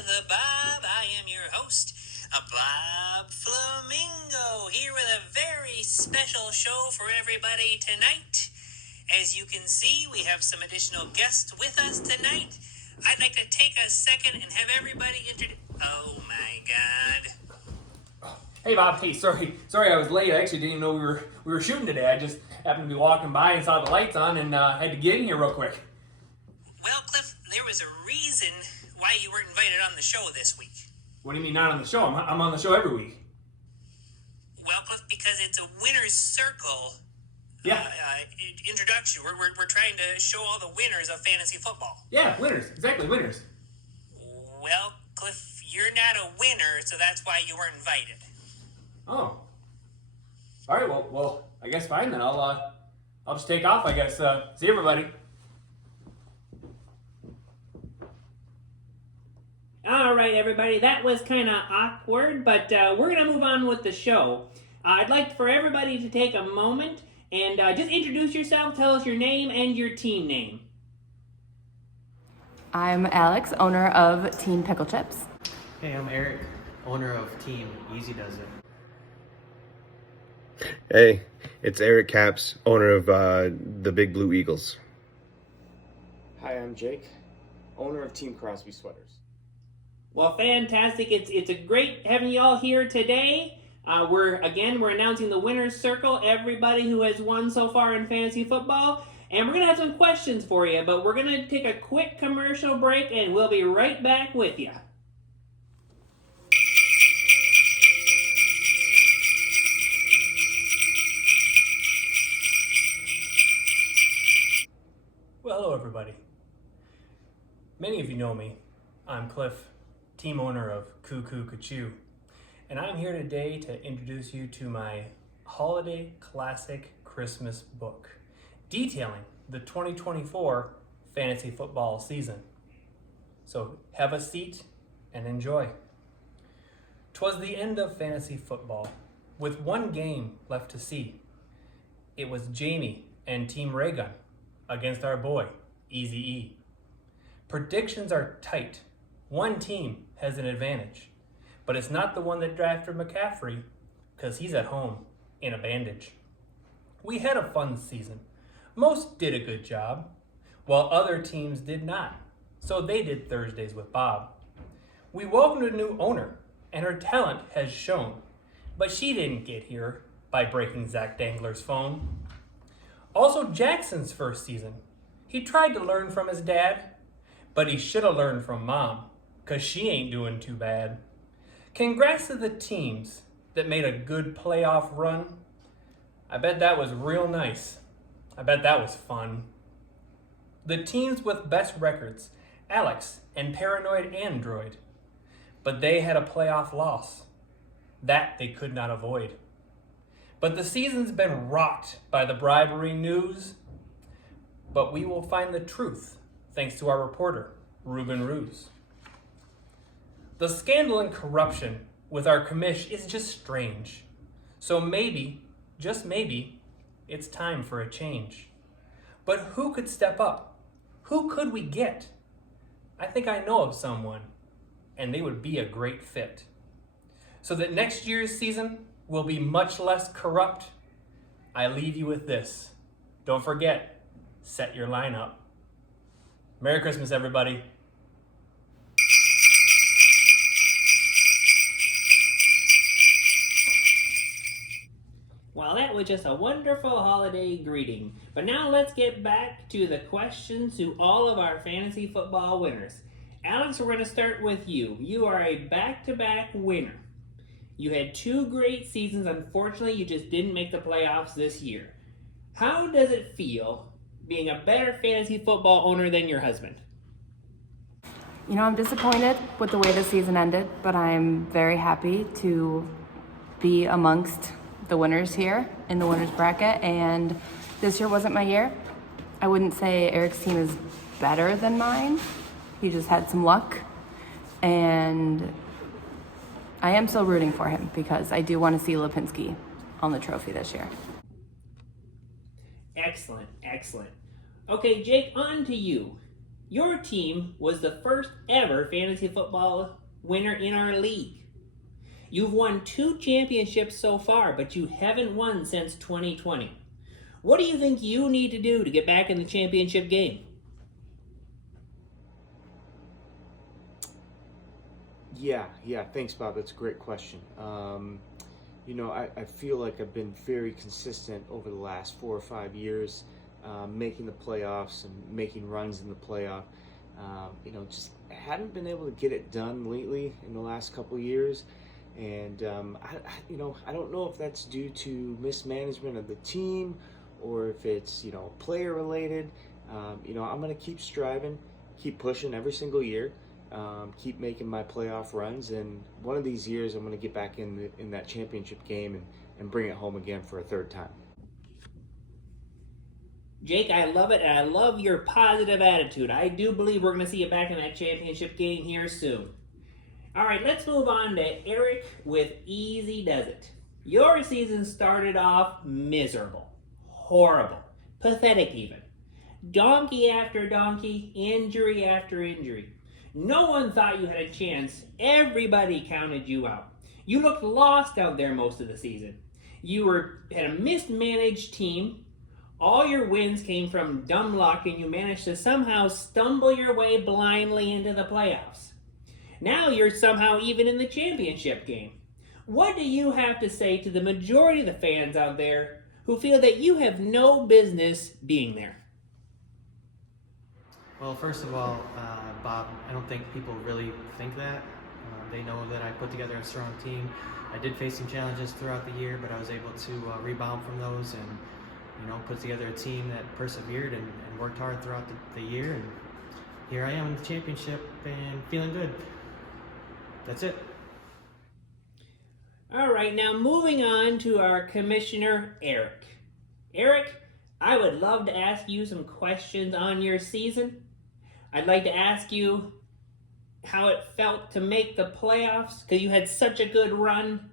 with Bob. I am your host, Bob Flamingo, here with a very special show for everybody tonight. As you can see, we have some additional guests with us tonight. I'd like to take a second and have everybody introduce... Oh my god. Hey Bob, hey, sorry I was late. I actually didn't even know we were shooting today. I just happened to be walking by and saw the lights on and had to get in here real quick. Well, Cliff, there was a reason why you weren't invited on the show this week. What do you mean not on the show? I'm on the show every week. Well, Cliff, because it's a winner's circle introduction. We're trying to show all the winners of fantasy football. Yeah, winners. Exactly, winners. Well, Cliff, you're not a winner, so that's why you weren't invited. Oh. All right. Well, I guess fine then. I'll just take off. I guess. See everybody. All right, everybody. That was kind of awkward, but we're gonna move on with the show. I'd like for everybody to take a moment and just introduce yourself. Tell us your name and your team name. I'm Alex, owner of Team Pickle Chips. Hey, I'm Eric, owner of Team Easy Does It. Hey, it's Eric Caps, owner of the Big Blue Eagles. Hi, I'm Jake, owner of Team Crosby Sweaters. Well, fantastic. It's a great having you all here today. We're announcing the winner's circle, everybody who has won so far in fantasy football. And we're going to have some questions for you, but we're going to take a quick commercial break and we'll be right back with you. Well, hello everybody. Many of you know me. I'm Cliff, team owner of Cuckoo Cachoo, and I'm here today to introduce you to my holiday classic Christmas book, detailing the 2024 fantasy football season. So have a seat and enjoy. 'Twas the end of fantasy football, with one game left to see. It was Jamie and Team Raygun against our boy, Eazy-E. Predictions are tight. One team has an advantage, but it's not the one that drafted McCaffrey, because he's at home in a bandage. We had a fun season. Most did a good job, while other teams did not, so they did Thursdays with Bob. We welcomed a new owner, and her talent has shown, but she didn't get here by breaking Zach Dangler's phone. Also, Jackson's first season. He tried to learn from his dad, but he should have learned from Mom, because she ain't doing too bad. Congrats to the teams that made a good playoff run. I bet that was real nice. I bet that was fun. The teams with best records, Alex and Paranoid Android, but they had a playoff loss. That they could not avoid. But the season's been rocked by the bribery news. But we will find the truth thanks to our reporter, Ruben Ruse. The scandal and corruption with our commish is just strange. So maybe, just maybe, it's time for a change. But who could step up? Who could we get? I think I know of someone, and they would be a great fit. So that next year's season will be much less corrupt. I leave you with this. Don't forget, set your lineup. Merry Christmas, everybody. Well, that was just a wonderful holiday greeting. But now let's get back to the questions to all of our fantasy football winners. Alex, we're going to start with you. You are a back-to-back winner. You had 2 great seasons. Unfortunately, you just didn't make the playoffs this year. How does it feel being a better fantasy football owner than your husband? You know, I'm disappointed with the way the season ended, but I'm very happy to be amongst the winners here in the winners bracket, and this year wasn't my year. I wouldn't say Eric's team is better than mine. He just had some luck, and I am still rooting for him because I do want to see Lipinski on the trophy this year. Excellent, excellent. Okay, Jake, on to you. Your team was the first ever fantasy football winner in our league. You've won 2 championships so far, but you haven't won since 2020. What do you think you need to do to get back in the championship game? Yeah, thanks, Bob. That's a great question. I feel like I've been very consistent over the last 4 or 5 years, making the playoffs and making runs in the playoff. Just hadn't been able to get it done lately in the last couple of years. And, I don't know if that's due to mismanagement of the team or if it's, player related. I'm going to keep striving, keep pushing every single year, keep making my playoff runs. And one of these years, I'm going to get back in that championship game and bring it home again for a third time. Jake, I love it, and I love your positive attitude. I do believe we're going to see you back in that championship game here soon. All right, let's move on to Eric with Easy Does It. Your season started off miserable, horrible, pathetic even. Donkey after donkey, injury after injury. No one thought you had a chance. Everybody counted you out. You looked lost out there most of the season. You had a mismanaged team. All your wins came from dumb luck, and you managed to somehow stumble your way blindly into the playoffs. Now you're somehow even in the championship game. What do you have to say to the majority of the fans out there who feel that you have no business being there? Well, first of all, Bob, I don't think people really think that. They know that I put together a strong team. I did face some challenges throughout the year, but I was able to rebound from those and put together a team that persevered and worked hard throughout the year. And here I am in the championship and feeling good. That's it. All right, now moving on to our commissioner, Eric. Eric, I would love to ask you some questions on your season. I'd like to ask you how it felt to make the playoffs, because you had such a good run.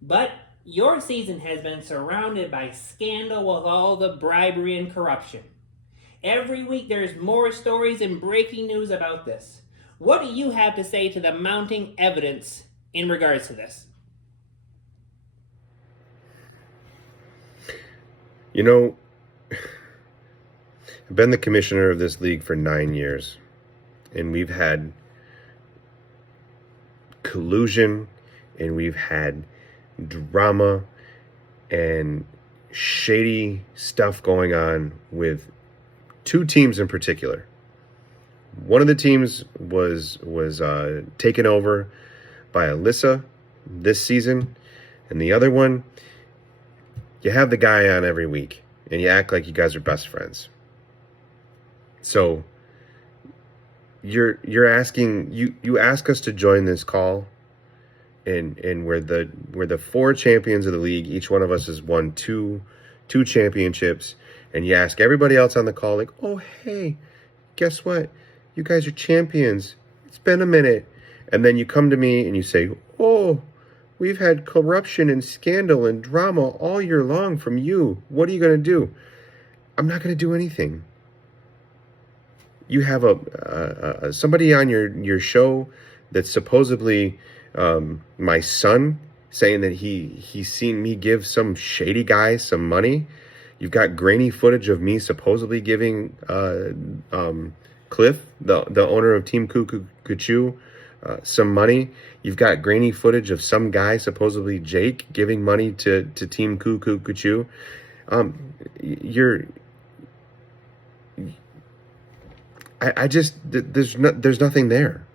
But your season has been surrounded by scandal with all the bribery and corruption. Every week there's more stories and breaking news about this. What do you have to say to the mounting evidence in regards to this? I've been the commissioner of this league for 9 years, and we've had collusion, and we've had drama and shady stuff going on with 2 teams in particular. One of the teams was taken over by Alyssa this season, and the other one, you have the guy on every week, and you act like you guys are best friends. So you're asking you ask us to join this call, and we're the 4 champions of the league. Each one of us has won two championships, and you ask everybody else on the call, like, oh hey, guess what? You guys are champions. It's been a minute. And then you come to me and you say, oh, we've had corruption and scandal and drama all year long from you. What are you going to do? I'm not going to do anything. You have somebody on your show that's supposedly my son, saying that he's seen me give some shady guy some money. You've got grainy footage of me supposedly giving Cliff, the owner of Team Cuckoo, some money. You've got grainy footage of some guy, supposedly Jake, giving money to Team Cuckoo. There's nothing there,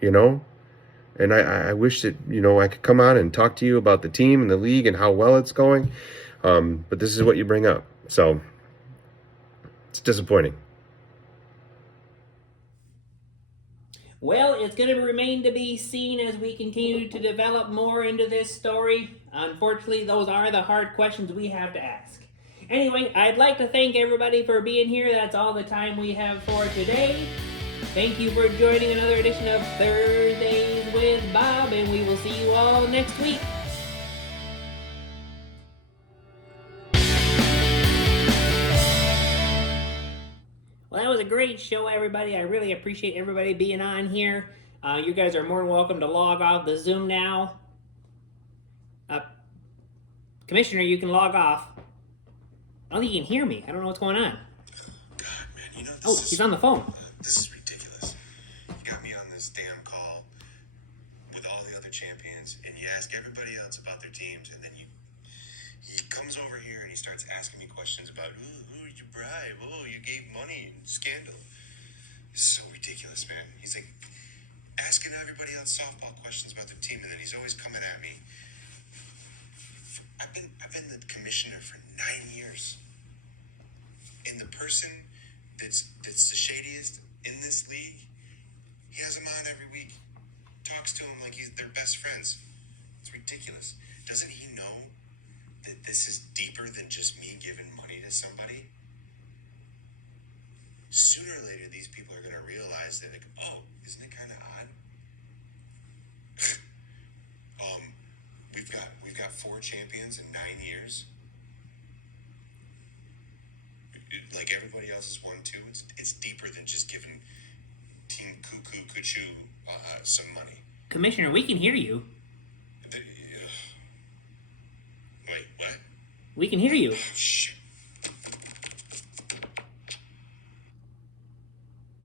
and I wish that, I could come on and talk to you about the team and the league and how well it's going. But this is what you bring up. So it's disappointing. Well, it's going to remain to be seen as we continue to develop more into this story. Unfortunately, those are the hard questions we have to ask. Anyway, I'd like to thank everybody for being here. That's all the time we have for today. Thank you for joining another edition of Thursdays with Bob, and we will see you all next week. Well, that was was a great show, everybody. I really appreciate everybody being on here. You guys are more than welcome to log off the Zoom now. Commissioner, you can log off. I don't think you can hear me. I don't know what's going on. God, man, you know this Oh, he's on the phone. This is ridiculous. You got me on this damn call with all the other champions, and you ask everybody else about their teams, and then he comes over here and he starts asking me questions about who did you bribe? Oh, you gave money, scandal. It's so ridiculous, man. He's like asking everybody else softball questions about their team, and then he's always coming at me. I've been the commissioner for 9 years, and the person that's the shadiest in this league, he has them on every week, talks to them like they're best friends. It's ridiculous. Doesn't he know that this is deeper than just me giving money to somebody? Sooner or later, these people are going to realize that, like, oh, isn't it kind of odd? We've got 4 champions in 9 years. Like everybody else has won too. It's deeper than just giving Team Cuckoo Cuckoo some money. Commissioner, we can hear you. Wait, what? We can hear you. Oh, shit.